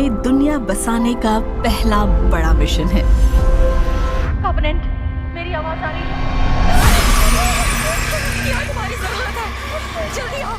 में दुनिया बसाने का पहला बड़ा मिशन है। कॉवेनेंट, मेरी आवाज आ रही है? यहाँ तुम्हारी जरूरत है, जल्दी आओ।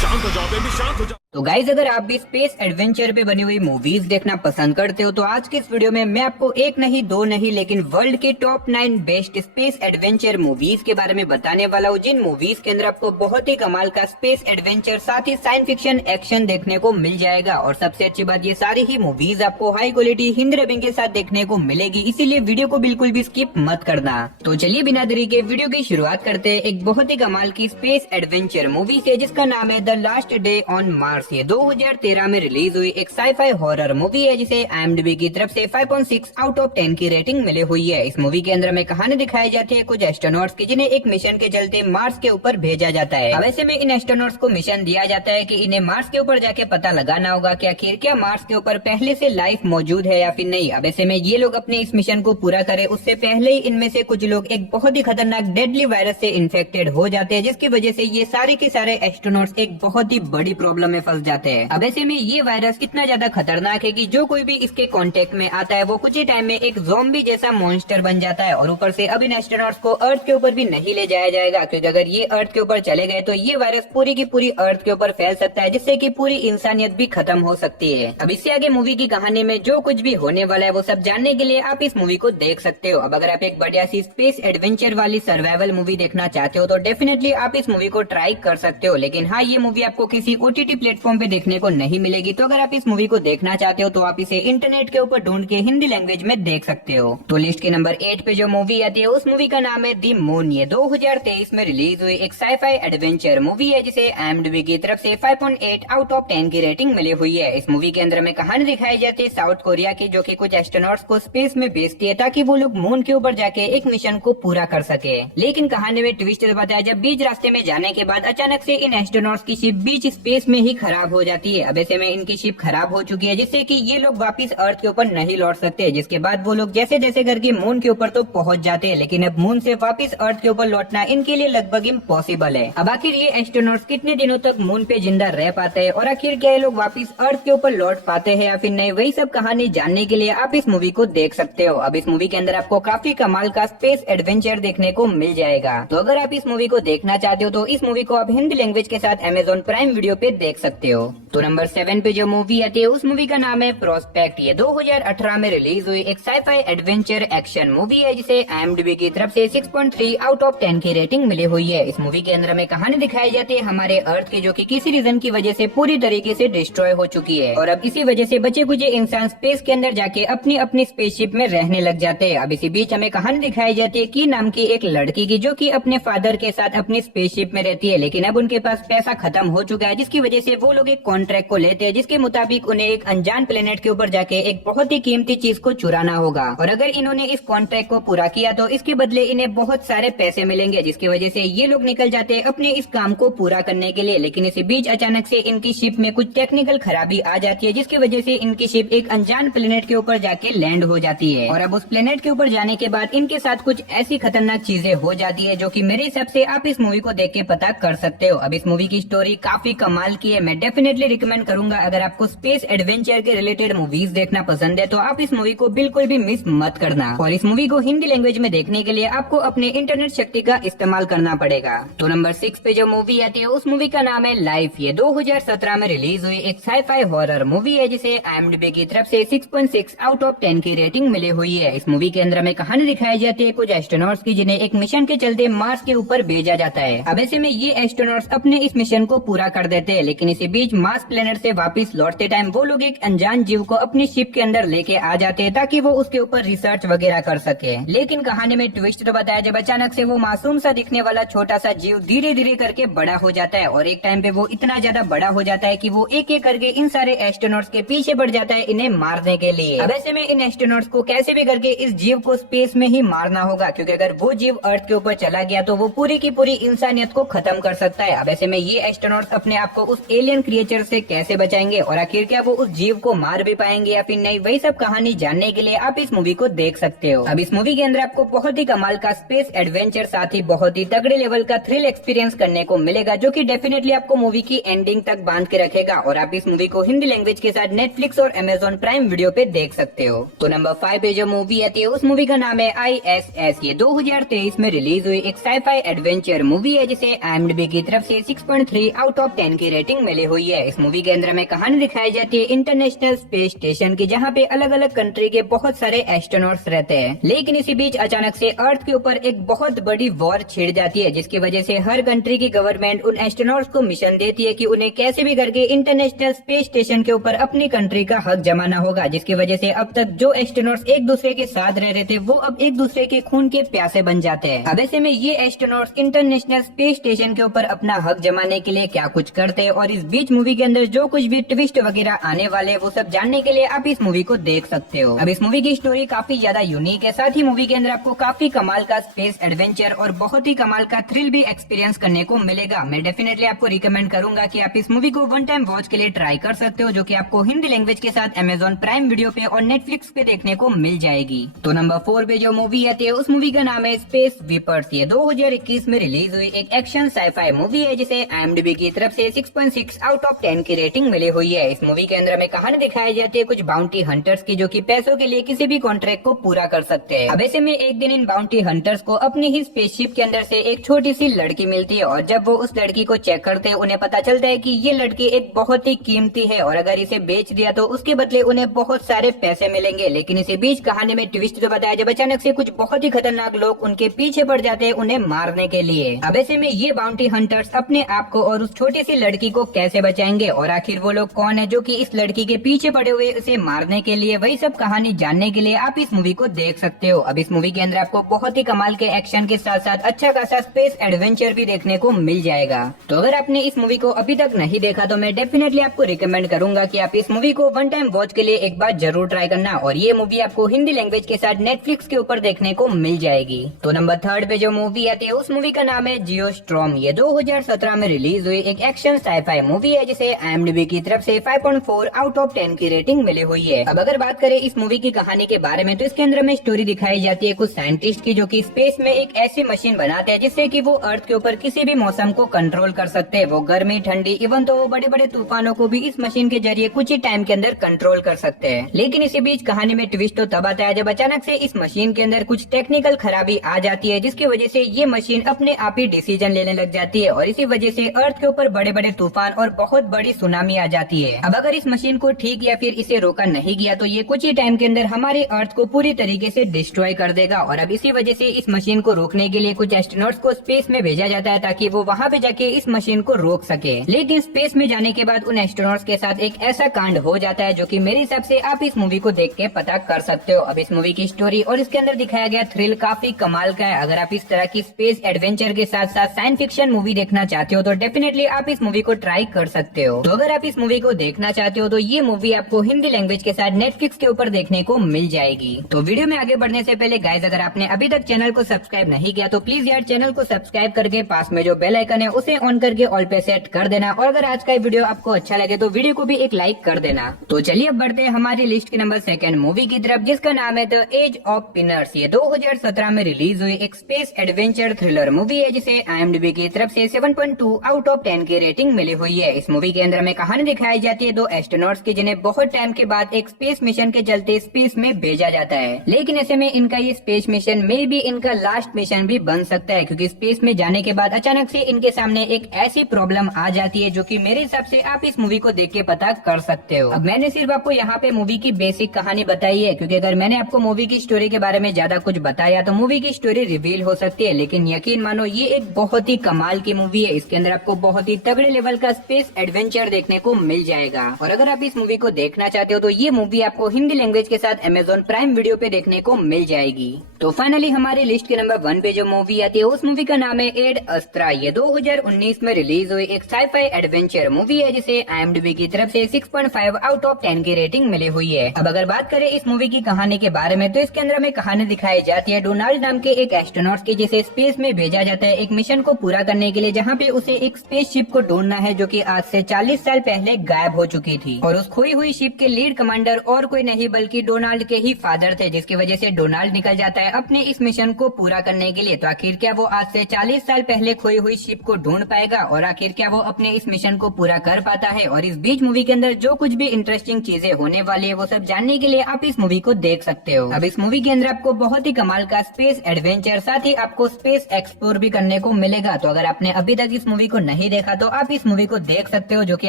शांत हो जाओ बेबी, शांत हो जाओ। तो गाइज, अगर आप भी स्पेस एडवेंचर पे बनी हुई मूवीज देखना पसंद करते हो तो आज की इस वीडियो में मैं आपको एक नहीं दो नहीं लेकिन वर्ल्ड की top 9 best space adventure movies के बारे में बताने वाला हूँ, जिन मूवीज के अंदर आपको बहुत ही कमाल का स्पेस एडवेंचर साथ ही साइंस फिक्शन एक्शन देखने को मिल जाएगा। और सबसे अच्छी बात, ये सारी ही मूवीज आपको हाई क्वालिटी हिंदी डबिंग के साथ देखने को मिलेगी, इसीलिए वीडियो को बिल्कुल भी स्किप मत करना। तो चलिए बिना देरी के वीडियो की शुरुआत करते हैं एक बहुत ही कमाल की स्पेस एडवेंचर मूवी से, जिसका नाम है the last day on Mars. ये 2013 में रिलीज हुई एक साईफाई हॉरर मूवी है, जिसे IMDb की तरफ से 5.6 आउट ऑफ 10 की रेटिंग मिली हुई है। इस मूवी के अंदर में कहानी दिखाई जाती है कुछ एस्ट्रोनॉट्स की, जिन्हें एक मिशन के चलते मार्स के ऊपर भेजा जाता है। अब ऐसे में इन एस्ट्रोनॉट्स को मिशन दिया जाता है कि इन्हें मार्स के ऊपर जाके पता लगाना होगा कि आखिर क्या मार्स के ऊपर पहले से लाइफ मौजूद है या फिर नहीं। अब ऐसे में ये लोग अपने इस मिशन को पूरा करें उससे पहले ही इनमें से कुछ लोग एक बहुत ही खतरनाक डेडली वायरस से इन्फेक्टेड हो जाते हैं, जिसकी वजह से ये सारे के सारे एस्ट्रोनॉट्स एक बहुत ही बड़ी प्रॉब्लम में फंस जाते हैं। अब ऐसे में ये वायरस इतना ज्यादा खतरनाक है कि जो कोई भी इसके कांटेक्ट में आता है वो कुछ ही टाइम में एक ज़ॉम्बी जैसा मॉन्स्टर बन जाता है। और ऊपर से अब इन एस्ट्रोनॉट्स को अर्थ के ऊपर भी नहीं ले जाया जाएगा, क्योंकि अगर ये अर्थ के ऊपर चले गए तो ये वायरस पूरी की पूरी अर्थ के ऊपर फैल सकता है, जिससे कि पूरी इंसानियत भी खत्म हो सकती है। अब इससे आगे मूवी की कहानी में जो कुछ भी होने वाला है वो सब जानने के लिए आप इस मूवी को देख सकते हो। अब अगर आप एक बढ़िया सी स्पेस एडवेंचर वाली सर्वाइवल मूवी देखना चाहते हो तो डेफिनेटली आप इस मूवी को ट्राई कर सकते हो। लेकिन हाँ, ये मूवी आपको किसी OTT प्लेटफॉर्म पे देखने को नहीं मिलेगी, तो अगर आप इस मूवी को देखना चाहते हो तो आप इसे इंटरनेट के ऊपर ढूंढ के हिंदी लैंग्वेज में देख सकते हो। तो लिस्ट के नंबर 8 पे जो मूवी आती है उस मूवी का नाम है दी मून। ये 2023 में रिलीज हुई एक साईफाई एडवेंचर मूवी है, जिसे IMDb की तरफ से 5.8 आउट ऑफ 10 की रेटिंग मिली हुई है। इस मूवी के अंदर में कहानी दिखाई जाती है साउथ कोरिया की, जो कि कुछ एस्ट्रोनॉट्स को स्पेस में भेजती है ताकि वो लोग मून के ऊपर जाके एक मिशन को पूरा कर सके। लेकिन कहानी में ट्विस्ट बताया, जब बीच रास्ते में जाने के बाद अचानक से इन एस्ट्रोनॉट्स की शिप बीच स्पेस में ही खराब हो जाती है। अब ऐसे में इनकी शिप खराब हो चुकी है, जिससे कि ये लोग वापस अर्थ के ऊपर नहीं लौट सकते, जिसके बाद वो लोग जैसे जैसे करके मून के ऊपर तो पहुंच जाते हैं, लेकिन अब मून से वापस अर्थ के ऊपर लौटना इनके लिए लगभग इम्पॉसिबल है। अब आखिर ये एस्ट्रोनॉट्स कितने दिनों तक मून पे जिंदा रह पाते हैं और आखिर क्या ये लोग वापस अर्थ के ऊपर लौट पाते हैं या फिर नहीं, वही सब कहानी जानने के लिए आप इस मूवी को देख सकते हो। अब इस मूवी के अंदर आपको काफी कमाल का स्पेस एडवेंचर देखने को मिल जाएगा। तो अगर आप इस मूवी को देखना चाहते हो तो इस मूवी को आप हिंदी लैंग्वेज के साथ Amazon प्राइम वीडियो पे देख सकते हो। तो नंबर 7 पे जो मूवी आती है उस मूवी का नाम है प्रोस्पेक्ट। ये 2018 में रिलीज हुई एक साईफाई एडवेंचर एक्शन मूवी है, जिसे IMDb की तरफ से 6.3 आउट ऑफ 10 की रेटिंग मिली हुई है। इस मूवी के अंदर में कहानी दिखाई जाती है हमारे अर्थ की, जो कि किसी रीजन की वजह से पूरी तरीके से डिस्ट्रॉय हो चुकी है और अब इसी वजह से बचे कुचे इंसान स्पेस के अंदर जाके अपनी अपनी स्पेसशिप में रहने लग जाते हैं। अब इसी बीच हमें कहानी दिखाई जाती है की नाम की एक लड़की की, जो कि अपने फादर के साथ अपनी स्पेसशिप में रहती है, लेकिन अब उनके पास पैसा खत्म हो चुका है, जिसकी वजह से वो लोग एक कॉन्ट्रैक्ट को लेते हैं, जिसके मुताबिक उन्हें एक अनजान प्लेनेट के ऊपर जाके एक बहुत ही कीमती चीज को चुराना होगा। और अगर इन्होंने इस कॉन्ट्रैक्ट को पूरा किया तो इसके बदले इन्हें बहुत सारे पैसे मिलेंगे, जिसकी वजह से ये लोग निकल जाते हैं अपने इस काम को पूरा करने के लिए। लेकिन इसी बीच अचानक से इनकी शिप में कुछ टेक्निकल खराबी आ जाती है, जिसकी वजह से इनकी शिप एक अनजान प्लेनेट के ऊपर जाके लैंड हो जाती है। और अब उस प्लेनेट के ऊपर जाने के बाद इनके साथ कुछ ऐसी खतरनाक चीजें हो जाती है, जो कि मेरे हिसाब से आप इस मूवी को देख के पता कर सकते हो। अब इस मूवी की स्टोरी काफी कमाल की है, मैं डेफिनेटली रिकमेंड करूंगा। अगर आपको स्पेस एडवेंचर के रिलेटेड मूवीज देखना पसंद है तो आप इस मूवी को बिल्कुल भी मिस मत करना। और इस मूवी को हिंदी लैंग्वेज में देखने के लिए आपको अपने इंटरनेट शक्ति का इस्तेमाल करना पड़ेगा। तो नंबर 6 पे जो मूवी आती है उस मूवी का नाम है लाइफ। ये 2017 में रिलीज हुई एक साईफाई हॉरर मूवी है, जिसे IMDb की तरफ से 6.6 आउट ऑफ 10 की रेटिंग मिली हुई है। इस मूवी के अंदर में कहानी दिखाई जाती है कुछ एस्ट्रोनॉट्स की, जिन्हें एक मिशन के चलते मार्स के ऊपर भेजा जाता है। अब ऐसे में ये एस्ट्रोनॉट्स अपने इस मिशन को पूरा कर देते हैं, लेकिन इसी बीच मार्स प्लेनेट से वापस लौटते टाइम वो लोग एक अनजान जीव को अपनी शिप के अंदर लेके आ जाते हैं ताकि वो उसके ऊपर रिसर्च वगैरह कर सके। लेकिन कहानी में ट्विस्ट तो बताया, जब अचानक से वो मासूम सा दिखने वाला छोटा सा जीव धीरे धीरे करके बड़ा हो जाता है और एक टाइम पे वो इतना ज्यादा बड़ा हो जाता है कि वो एक एक करके इन सारे एस्ट्रोनॉट्स के पीछे बढ़ जाता है इन्हें मारने के लिए। अब ऐसे में इन एस्ट्रोनॉट्स को कैसे भी करके इस जीव को स्पेस में ही मारना होगा, क्योंकि अगर वो जीव अर्थ के ऊपर चला गया तो वो पूरी की पूरी इंसानियत को खत्म कर सकता है। अब ऐसे में ये एस्ट्रोनॉट्स अपने आप को उस एलियन एलियन क्रिएचर से कैसे बचाएंगे और आखिर क्या वो उस जीव को मार भी पाएंगे या फिर नहीं, वही सब कहानी जानने के लिए आप इस मूवी को देख सकते हो। अब इस मूवी के अंदर आपको बहुत ही कमाल का स्पेस एडवेंचर साथ ही बहुत ही तगड़े लेवल का थ्रिल एक्सपीरियंस करने को मिलेगा, जो कि डेफिनेटली आपको मूवी की एंडिंग तक बांध के रखेगा और आप इस मूवी को हिंदी लैंग्वेज के साथ नेटफ्लिक्स और अमेजॉन प्राइम वीडियो पे देख सकते हो। तो नंबर 5 पे जो मूवी आती है उस मूवी का नाम है ISS। ये 2023 में रिलीज हुई एक साईफाई एडवेंचर मूवी है जिसे IMDb की तरफ से 6.3 आउट ऑफ 10 की रेटिंग मिली हुई है। इस मूवी के अंदर में कहानी दिखाई जाती है इंटरनेशनल स्पेस स्टेशन की, जहाँ पे अलग अलग कंट्री के बहुत सारे एस्ट्रोनॉट्स रहते हैं। लेकिन इसी बीच अचानक से अर्थ के ऊपर एक बहुत बड़ी वॉर छिड़ जाती है, जिसकी वजह से हर कंट्री की गवर्नमेंट उन एस्ट्रोनॉट्स को मिशन देती है कि उन्हें कैसे भी करके इंटरनेशनल स्पेस स्टेशन के ऊपर अपनी कंट्री का हक जमाना होगा, जिसकी वजह से अब तक जो एस्ट्रोनॉट्स एक दूसरे के साथ रह रहे थे वो अब एक दूसरे के खून के प्यासे बन जाते हैं। अब ऐसे में ये एस्ट्रोनॉट्स इंटरनेशनल स्पेस स्टेशन के ऊपर अपना हक जमाने के लिए क्या कुछ करते हैं और इस बीच मूवी के अंदर जो कुछ भी ट्विस्ट वगैरह आने वाले वो सब जानने के लिए आप इस मूवी को देख सकते हो। अब इस मूवी की स्टोरी काफी ज्यादा यूनिक है, साथ ही मूवी के अंदर आपको काफी कमाल का स्पेस एडवेंचर और बहुत ही कमाल का थ्रिल भी एक्सपीरियंस करने को मिलेगा। मैं डेफिनेटली आपको रिकमेंड करूंगा कि आप इस मूवी को वन टाइम वॉच के लिए ट्राई कर सकते हो, जो कि आपको हिंदी लैंग्वेज के साथ अमेजॉन प्राइम वीडियो पे और नेटफ्लिक्स पे देखने को मिल जाएगी। तो नंबर 4 पे जो मूवी आती है उस मूवी का नाम है स्पेस वीपर्स। ये 2021 में रिलीज हुई एक एक्शन साईफाई मूवी है जिसे IMDb की तरफ से 6.6 आउट ऑफ 10 की रेटिंग मिली हुई है। इस मूवी के अंदर में कहानी दिखाई जाती है कुछ बाउंटी हंटर्स की, जो कि पैसों के लिए किसी भी कॉन्ट्रैक्ट को पूरा कर सकते हैं। अब ऐसे में एक दिन इन बाउंटी हंटर्स को अपनी ही स्पेसशिप के अंदर से एक छोटी सी लड़की मिलती है और जब वो उस लड़की को चेक करते हैं उन्हें पता चलता है कि ये लड़की एक बहुत ही कीमती है और अगर इसे बेच दिया तो उसके बदले उन्हें बहुत सारे पैसे मिलेंगे। लेकिन इसी बीच कहानी में ट्विस्ट तो बताया जब अचानक से कुछ बहुत ही खतरनाक लोग उनके पीछे पड़ जाते हैं उन्हें मारने के लिए। अब ऐसे में ये बाउंटी हंटर्स अपने आप को और उस छोटी सी लड़की को कैसे बचाएंगे और आखिर वो लोग कौन है जो कि इस लड़की के पीछे पड़े हुए उसे मारने के लिए, वही सब कहानी जानने के लिए आप इस मूवी को देख सकते हो। अब इस मूवी के अंदर आपको बहुत ही कमाल के एक्शन के साथ साथ अच्छा खासा स्पेस एडवेंचर भी देखने को मिल जाएगा। तो अगर आपने इस मूवी को अभी तक नहीं देखा तो मैं डेफिनेटली आपको रिकमेंड करूंगा कि आप इस मूवी को वन टाइम वॉच के लिए एक बार जरूर ट्राई करना और ये मूवी आपको हिंदी लैंग्वेज के साथ नेटफ्लिक्स के ऊपर देखने को मिल जाएगी। तो नंबर 3 पे जो मूवी आती है उस मूवी का नाम है जियोस्टॉर्म। ये 2017 में रिलीज हुई एक एक्शन साईफाई मूवी है जिसे IMDb की तरफ से 5.4 आउट ऑफ 10 की रेटिंग मिली हुई है। अब अगर बात करें इस मूवी की कहानी के बारे में तो इसके अंदर में स्टोरी दिखाई जाती है कुछ साइंटिस्ट की, जो कि स्पेस में एक ऐसी मशीन बनाते हैं जिससे कि वो अर्थ के ऊपर किसी भी मौसम को कंट्रोल कर सकते हैं। वो गर्मी ठंडी इवन तो वो बड़े बड़े तूफानों को भी इस मशीन के जरिए कुछ ही टाइम के अंदर कंट्रोल कर सकते हैं। लेकिन इसी बीच कहानी में ट्विस्ट तो तब आता है जब अचानक से इस मशीन के अंदर कुछ टेक्निकल खराबी आ जाती है, जिसकी वजह से ये मशीन अपने आप ही डिसीजन लेने लग जाती है और इसी वजह से अर्थ के ऊपर बड़े बड़े तूफान और बहुत बड़ी सुनामी आ जाती है। अब अगर इस मशीन को ठीक या फिर इसे रोका नहीं गया तो ये कुछ ही टाइम के अंदर हमारे अर्थ को पूरी तरीके से डिस्ट्रॉय कर देगा और अब इसी वजह से इस मशीन को रोकने के लिए कुछ एस्ट्रोनॉट्स को स्पेस में भेजा जाता है ताकि वो वहाँ पे जाके इस मशीन को रोक सके। लेकिन स्पेस में जाने के बाद उन एस्ट्रोनॉट्स के साथ एक ऐसा कांड हो जाता है जो कि मेरे हिसाब से आप इस मूवी को देख के पता कर सकते हो। अब इस मूवी की स्टोरी और इसके अंदर दिखाया गया थ्रिल काफी कमाल का है। अगर आप इस तरह की स्पेस एडवेंचर के साथ साथ साइंस फिक्शन मूवी देखना चाहते हो तो डेफिनेटली आप इस मूवी को ट्राई कर सकते हो। तो अगर आप इस मूवी को देखना चाहते हो तो ये मूवी आपको हिंदी लैंग्वेज के साथ नेटफ्लिक्स के ऊपर देखने को मिल जाएगी। तो वीडियो में आगे बढ़ने से पहले गाइस, अगर आपने अभी तक चैनल को सब्सक्राइब नहीं किया तो प्लीज यार चैनल को सब्सक्राइब करके पास में जो बेल आइकन है उसे ऑन करके ऑल पे सेट कर देना और अगर आज का वीडियो आपको अच्छा लगे तो वीडियो को भी एक लाइक कर देना। तो चलिए अब बढ़ते हैं हमारी लिस्ट के नंबर 2 मूवी की तरफ, जिसका नाम है द एज ऑफ पिनर्स। ये 2017 में रिलीज हुई एक स्पेस एडवेंचर थ्रिलर मूवी है जिसे IMDb की तरफ से 7.2 आउट ऑफ 10 की रेटिंग मिली हुई है। इस मूवी के अंदर में कहानी दिखाई जाती है दो एस्ट्रोनॉट्स की, जिन्हें बहुत टाइम के बाद एक स्पेस मिशन के चलते स्पेस में भेजा जाता है। लेकिन ऐसे में इनका ये स्पेस मिशन में भी इनका लास्ट मिशन भी बन सकता है, क्योंकि स्पेस में जाने के बाद अचानक से इनके सामने एक ऐसी प्रॉब्लम आ जाती है जो कि मेरे हिसाब से आप इस मूवी को देख के पता कर सकते हो। अब मैंने सिर्फ आपको यहाँ पे मूवी की बेसिक कहानी बताई है, क्योंकि अगर मैंने आपको मूवी की स्टोरी के बारे में ज्यादा कुछ बताया तो मूवी की स्टोरी रिवील हो सकती है। लेकिन यकीन मानो ये एक बहुत ही कमाल की मूवी है। इसके अंदर आपको बहुत ही तगड़े लेवल का स्पेस एडवेंचर देखने को मिल जाएगा और अगर आप इस मूवी को देखना चाहते हो तो ये मूवी आपको हिंदी लैंग्वेज के साथ अमेजॉन प्राइम वीडियो पे देखने को मिल जाएगी। तो फाइनली हमारी लिस्ट के नंबर 1 पे जो मूवी आती है उस मूवी का नाम है एड अस्त्रा। ये 2019 में रिलीज हुई एक साईफाई एडवेंचर मूवी है जिसे IMDb की तरफ से 6.5 आउट ऑफ 10 की रेटिंग मिली हुई है। अब अगर बात करें इस मूवी की कहानी के बारे में तो इसके अंदर में कहानी दिखाई जाती है डोनाल्ड नाम के एक एस्ट्रोनॉट की, जिसे स्पेस में भेजा जाता है एक मिशन को पूरा करने के लिए, जहाँ पे उसे एक स्पेस शिप को ढूंढना है जो कि कि आज से 40 साल पहले गायब हो चुकी थी और उस खोई हुई शिप के लीड कमांडर और कोई नहीं बल्कि डोनाल्ड के ही फादर थे, जिसकी वजह से डोनाल्ड निकल जाता है अपने इस मिशन को पूरा करने के लिए। तो आखिर क्या वो आज से 40 साल पहले खोई हुई शिप को ढूंढ पाएगा और आखिर क्या वो अपने इस मिशन को पूरा कर पाता है? और इस बीच मूवी के अंदर जो कुछ भी इंटरेस्टिंग चीजें होने वाली है वो सब जानने के लिए आप इस मूवी को देख सकते हो। अब इस मूवी के अंदर आपको बहुत ही कमाल का स्पेस एडवेंचर, साथ ही आपको स्पेस एक्सप्लोर भी करने को मिलेगा। तो अगर आपने अभी तक इस मूवी को नहीं देखा तो आप इस मूवी को देख सकते हो, जो कि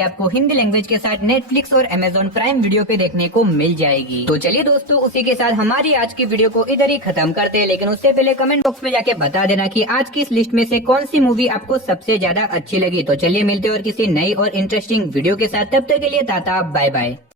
आपको हिंदी लैंग्वेज के साथ नेटफ्लिक्स और अमेजॉन प्राइम वीडियो पे देखने को मिल जाएगी। तो चलिए दोस्तों, उसी के साथ हमारी आज की वीडियो को इधर ही खत्म करते हैं, लेकिन उससे पहले कमेंट बॉक्स में जाके बता देना कि आज की इस लिस्ट में से कौन सी मूवी आपको सबसे ज्यादा अच्छी लगी। तो चलिए मिलते हैं और किसी नई और इंटरेस्टिंग वीडियो के साथ, तब तक के लिए टाटा बाय बाय।